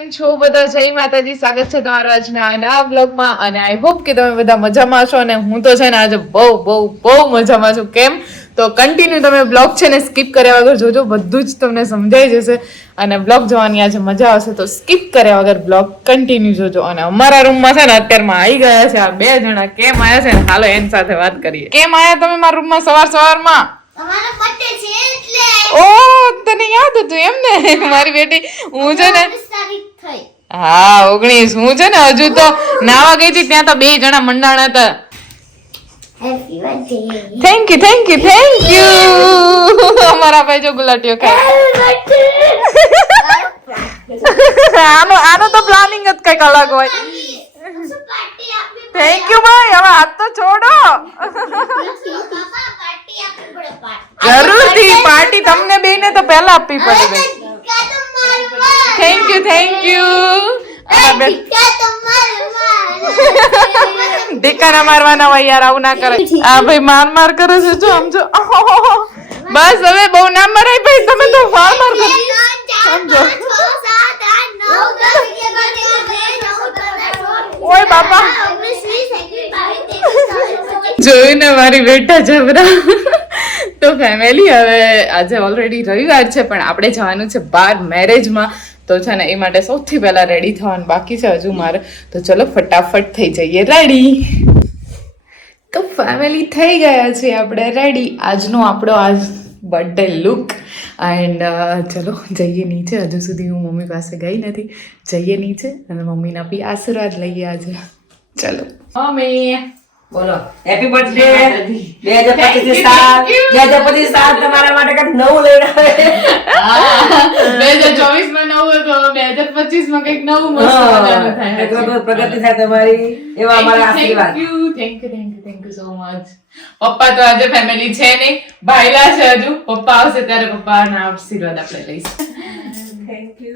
કેમ છો બધા? જય માતાજી, સ્વાગત છે તમારું આજના નવા બ્લોગમાં અને આઈ હોપ કે તમે બધા મજામાં છો અને હું તો છે ને આજે બહુ મજામાં છું. કેમ તો કન્ટિન્યુ તમે બ્લોગ છે ને સ્કીપ કર્યા વગર જોજો, બધું જ તમને સમજાઈ જશે અને બ્લોગ જોવાની આજે મજા આવશે. તો સ્કીપ કર્યા વગર બ્લોગ કન્ટિન્યુ જોજો. અને અમારા રૂમમાં છે ને અત્યારમાં આવી ગયા છે આ બે જણા. કેમ આયા છે ને હાલો એની સાથે વાત કરીએ. કેમ આયા તમે મારા રૂમમાં સવારમાં? તમારો બર્થડે છે એટલે. ઓ તને યાદ હતું એમ ને? મારી બેટી હું છે ને 19 તારીખ થઈ. હા 19. હું છે ને હજુ તો નાવા ગઈ હતી ત્યાં તો બે જણા મંડાણા હતા. Happy birthday. થેન્ક યુ અમારા ભાઈ જો ગુલાટીઓ ખાય. આનો તો પ્લાનિંગ જ કઈક અલગ હોય. પાર્ટી આપવી થેન્ક યુ ભાઈ, હવે હાથ તો છોડો. પાપા પાર્ટી આપવી પડે પાર્ટી. જરૂરથી પાર્ટી તમને બેને તો પહેલા આપવી પડે ભાઈ. થેન્ક યુ ઢીકાના મારવાના હોય યાર, આવું ના કરે. આ ભાઈ માર કરે છે જો આમ જો. બસ હવે બહુ ના મરાય ભાઈ, તમે તો માર કરો. સમજો ઓય બાપા જોયું ને મારી બેટા જબરા. તો ફેમિલી હવે આજે ઓલરેડી રવિવાર છે પણ આપણે જવાનું છે બહાર મેરેજમાં. તો છે ને એ માટે સૌથી પહેલા રેડી થવાનું બાકી છે હજુ મારે. તો ચલો ફટાફટ થઈ જઈએ રેડી. તો ફેમિલી થઈ ગયા છે આપણે રેડી. આજનો આપણો બર્થડે લુક. એન્ડ ચલો જઈએ નીચે. હજુ સુધી હું મમ્મી પાસે ગઈ નથી. જઈએ નીચે અને મમ્મીના બી આશીર્વાદ લઈએ આજે. ચલો મમ્મી બોલો હેપી બર્થડે 2025 સાલ તમારા માટે કઈક નવું લઈને આવે. 2024 માં નવું હતું, 2025 માં કઈક નવું મસ્ત મજાનું થાય. પ્રગતિ થાય તમારી એવા અમારા આશીર્વાદ. Thank you so much. પપ્પા તો આજે ફેમિલી છે નહીં, ભાઈલા છે હજુ. પપ્પા આવશે ત્યારે પપ્પાના આશીર્વાદ આપણે લઈશું.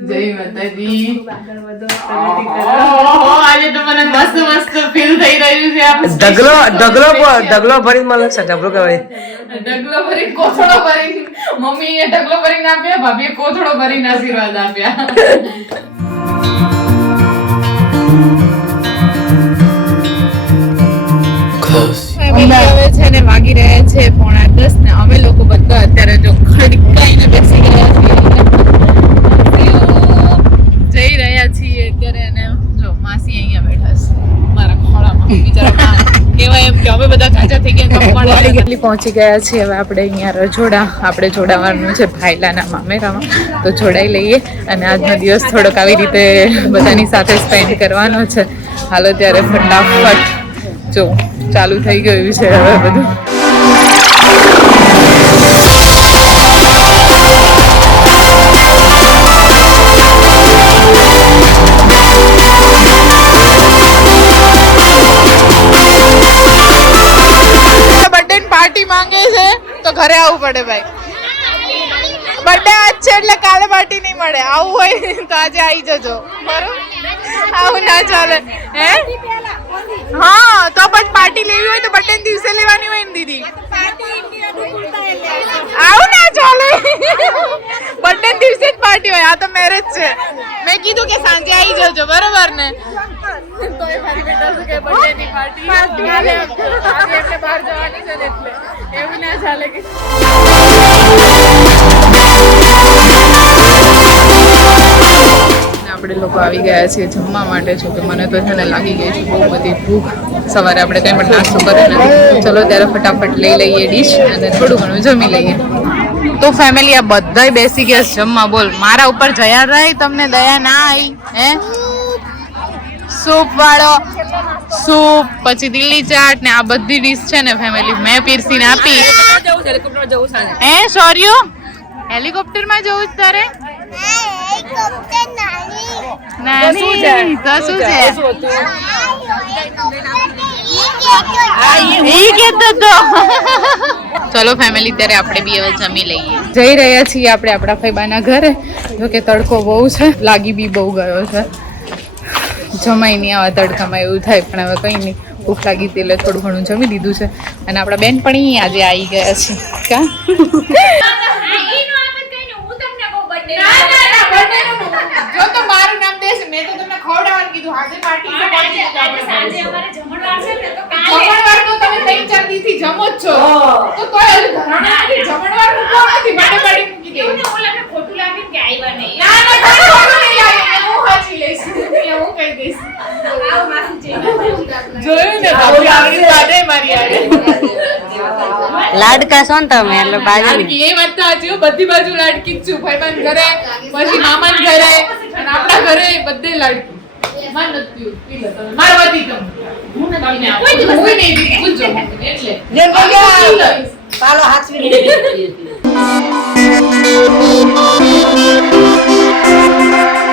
જય માતાજી. આજે તો મને મસ્ત ફીલ થઈ રહ્યું છે. ઢગલો ભરી મળે છે. ઢગલો કહેવાય. ઢગલો ભરી કોથળો ભરી. મમ્મીએ ઢગલો ભરીને આપ્યા, ભાભીએ કોથળો ભરીને આશીર્વાદ આપ્યા. હવે છે ને વાગી રહ્યા છે 9:30 ને અમે લોકો બધા અત્યારે જો ખડકાઈને બેસી ગયા છીએ, જઈ રહ્યા છીએ અત્યારે. અને જો માસી અહીંયા બેઠા છે મારા ખોળામાં. બિચારા કેવાય એમ કે અમે બધા જાજા થઈ ગયા. કેટલી પહોંચી ગયા છીએ હવે આપણે અહીંયા રજોડા. આપણે જોડાવાનું છે ભાઈલાના મામેરામાં. તો જોડાઈ લઈએ અને આજનો દિવસ થોડોક આવી રીતે બધાની સાથે સ્પેન્ડ કરવાનો છે. હાલો ત્યારે ફટાફટ જો ચાલુ થઈ ગયું છે હવે બધું. બર્થડે પાર્ટી માંગે છે તો ઘરે આવવું પડે ભાઈ. બર્થડે આજ છે એટલે કાલે પાર્ટી નહીં મળે. આવું હોય તો આજે આવી જજો. બરોબર, આવું ના ચાલે હે. હા તો પણ પાર્ટી લેવી હોય તો બર્થડે દિવસે લેવાની હોય ને દીદી. આવું ના ચાલે. બર્થડે દિવસે જ પાર્ટી હોય. આ તો મેરેજ છે. મેં કીધું કે સાંજે આવી જજો. બરોબર ને? તોય મારી બેટા શું કે બર્થડે ની પાર્ટી આજે એમને બહાર જવાની છે ને એટલે એવું ના ચાલે કે. આપણે લોકો આવી ગયા છીએ જમવા માટે. છો કે મને તો છે ને લાગી ગઈ છે બહુ બધી ભૂખ. સવારે આપણે કંઈ પણ નાસ્તો કર્યો નથી. ચલો ત્યારે ફટાફટ લઈ લઈએ ડીશ અને થોડું ઘણું જમી લઈએ. તો ફેમિલી આ બધાય બેસી ગયા જમવા. બોલ મારા ઉપર જયા રહી, તમને દયા ના આવી હે? સૂપ વાળો સૂપ, પછી દિલ્હી ચાટ ને આ બધી ડીશ છે ને ફેમિલી મેં પીરસીને આપી. હે સોર્યુ હેલિકોપ્ટર માં જવું છે તારે? ચલો ફેમિલી ત્યારે આપણે બી હવે જમી લઈએ. જઈ રહ્યા છીએ આપણે આપણા ફૈબાના ઘરે. જો કે તડકો બહુ છે, લાગી બી બહુ ગયો છે. જમાઈ નહીં આવા તડકામાં એવું થાય પણ હવે કંઈ નહીં. ભૂખ લાગી હતી એટલે થોડું ઘણું જમી દીધું છે. અને આપણા બેનપણી આજે આવી ગયા છે. કા જો તો મારું નામ દે છે મેં તો તમને ખવડાવવાનું કીધું આજે પાર્ટી છે સાંજે અમારે જમણવાર છે ને તો કાલે જમણવારનો તમે 3-4 દીથી જમો જ છો તો તોય હજુ ઘરાણાથી જમણવારનું કોણ નથી માટે પાડી મૂકી દે એવું ને ઓલાને ખોટું લાગે કે આવ્યા નહીં ના ખોટું નહીં લાગે હું સાચી લઈશ હું કહી દઈશ આવો માસી જઈને જોયું ને ભાભી આવડી વાદે મારી આવે લાડકા છો ને તમે એટલે બાજુ લાડકી એ વાત તો સાચી હો, બધી બાજુ લાડકી જ છું ભાઈબંધ ઘરે પછી મામાન ઘરે અને આપણા ઘરે બધે લાડકી માર નથી પીવું, પી લો તમે મારવાથી તમે હું ને તમને કોઈ દિવસ કોઈ નહીં પીતી, પૂછજો મમ્મીને એટલે જેમ કે પી લઈશ. પાલો હાચવી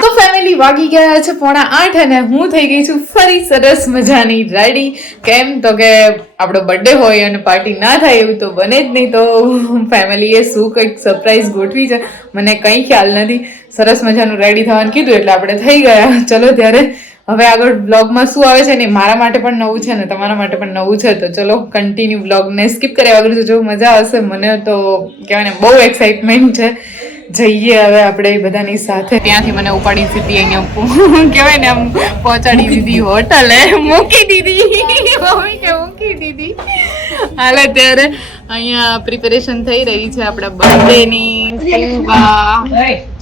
તો ફેમિલી વાગી ગયા છે 7:45 અને હું થઈ ગઈ છું ફરી સરસ મજાની રેડી. કેમ તો કે આપણો બર્થડે હોય અને પાર્ટી ના થાય એવું તો બને જ નહીં. તો ફેમિલીએ શું કંઈક સરપ્રાઈઝ ગોઠવી છે મને કંઈ ખ્યાલ નથી. સરસ મજાનું રેડી થવાનું કીધું એટલે આપણે થઈ ગયા. ચલો ત્યારે હવે આગળ બ્લોગમાં શું આવે છે ને મારા માટે પણ નવું છે ને તમારા માટે પણ નવું છે. તો ચલો કન્ટિન્યુ બ્લોગને સ્કીપ કર્યા વગર જો મજા આવશે. મને તો કહેવાય ને બહુ એક્સાઇટમેન્ટ છે. જઈએ હવે આપણે બધાની સાથે. ત્યાંથી મને ઉપાડી સીધી અહીંયા કહેવાય ને આમ પહોંચાડી દીધી હોટલે મૂકી દીધી મમ્મી કે મૂકી દીધી. હાલે ત્યારે અહીંયા પ્રિપેરેશન થઈ રહી છે આપણા બર્થડેની.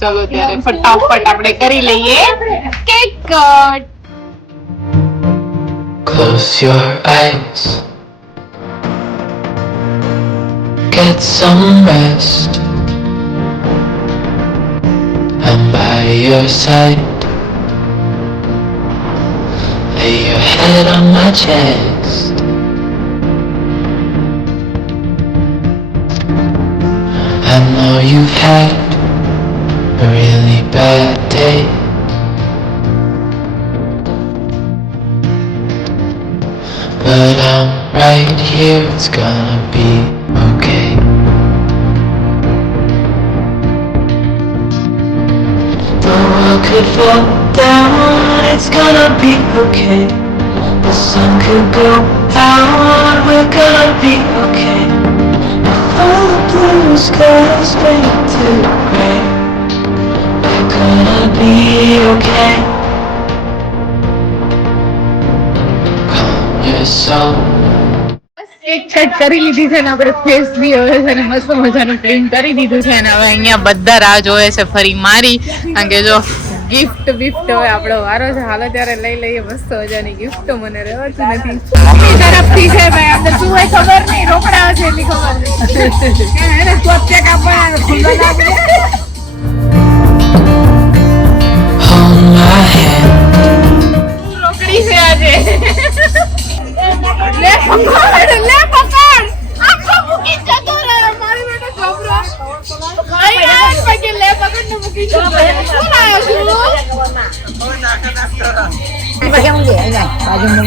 ચલો ત્યારે ફટાફટ આપણે કરી લઈએ cake cut. Close your eyes, get some rest. I'm by your side. Lay your head on my chest. I know you've had a really bad day. But I'm right here, it's gonna be okay. The world could fall down, it's gonna be okay. The sun could go out, we're gonna be okay. If all the blue skies fade to gray, we're gonna be okay. Calm your soul. Cake cut કરી લીધી છે ને આપણે face બી હવે છે ને મસ્ત મજાનું પ્રિન્ટ કરી દીધું છે અને હવે અહીંયા બધા રાહ જોવે છે ફરી મારી. કારણ કે જો ગિફ્ટ બિફ્ટ હવે આપણો વારો છે. હાલો ત્યારે લઈ લઈએ મસ્ત મજાની ગિફ્ટ. તો મને રહેવાતું નથી. મમ્મી તરફથી છે ભાઈ અંદર શું હોય ખબર નહીં. રોકડા છે એટલી ખબર એને સ્વચ્છ કેક આપવાના ખુલ્લો ના આપે. Hold my hand. રોકડી છે આજે. લે પકડ આખો મૂકી જતો રહે મારી બેટો ગભરો. ભાઈ આ પગે લે પકડ ને મૂકી જતો રહે. શું લાયો છું?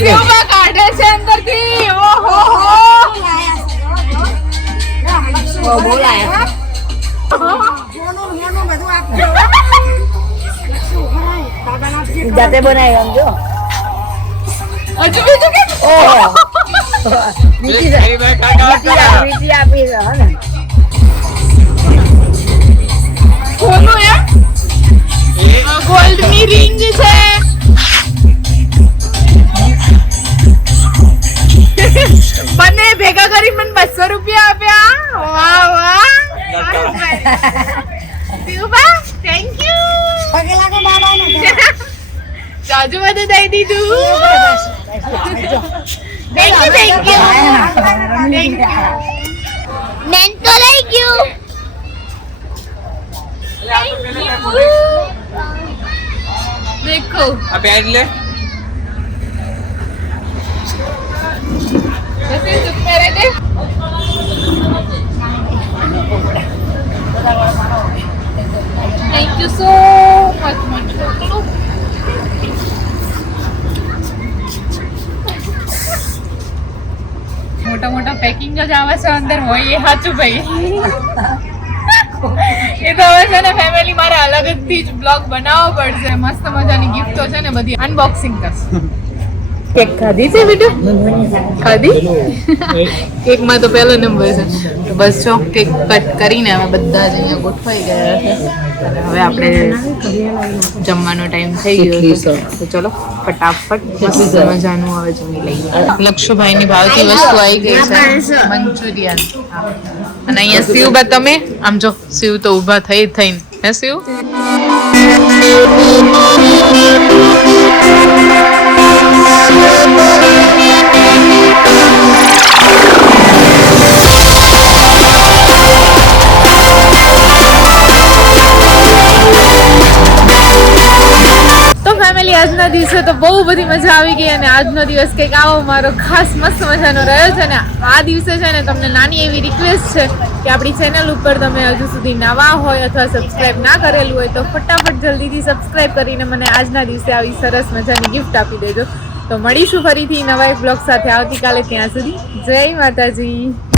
કેવા કાઢે છે અંદરથી. ઓહો જાતે બનાવી આમ જો હજુ બીજું કે મીઠી આપી છે હે ને કોનું એમ ગોલ્ડ ની રિંગ છે. બંને ભેગા કરી મને 200 રૂપિયા આપ્યા. વાહ વાહ દીવા થેન્ક યુ. પગે લાગે બાબાને જાજુ બધું દઈ દીધું. Thank you thank you thank you. મેન તો લઈ ગયું. देखो अबे ले जैसे चुप मेरे दे थैंक यू सो मच मोटा मोटा पैकिंग જ આવે છે અંદર હોય એ સાચું ભાઈ. એ તો હવે છે ને ફેમિલી મારે અલગ જ બ્લોગ બનાવવો પડશે. મસ્ત મજાની ગિફ્ટો છે ને બધી અનબોક્સિંગ કરશે. કેક ખાધી છે બેટા? ખાધી? કેકમાં તો પહેલો નંબર છે. તો બસ જો કેક કટ કરીને હવે બધા જ અહીંયા ગોઠવાઈ ગયા છે. અને હવે આપણે જમવાનો ટાઈમ થઈ ગયો છે તો ચલો ફટાફટ મસ્ત મજાનું હવે જમી લઈએ. લક્ષુભાઈની ભાવતી વસ્તુ આવી ગઈ છે મંચુરિયન. અને અહીંયા શિવ બા તમે આમ જો શિવ તો ઊભા થઈને હે શિવ. ફેમિલી આજના દિવસે તો બહુ બધી મજા આવી ગઈ અને આજનો દિવસ કંઈક આવો મારો ખાસ મસ્ત મજાનો રહ્યો છે ને આ દિવસે છે ને તમને નાની એવી રિક્વેસ્ટ છે કે આપણી ચેનલ ઉપર તમે હજુ સુધી નવા હોય અથવા સબસ્ક્રાઇબ ના કરેલું હોય તો ફટાફટ જલ્દીથી સબસ્ક્રાઇબ કરીને મને આજના દિવસે આવી સરસ મજાની ગિફ્ટ આપી દેજો. તો મળીશું ફરીથી નવા એક બ્લોગ સાથે આવતીકાલે. ત્યાં સુધી જય માતાજી.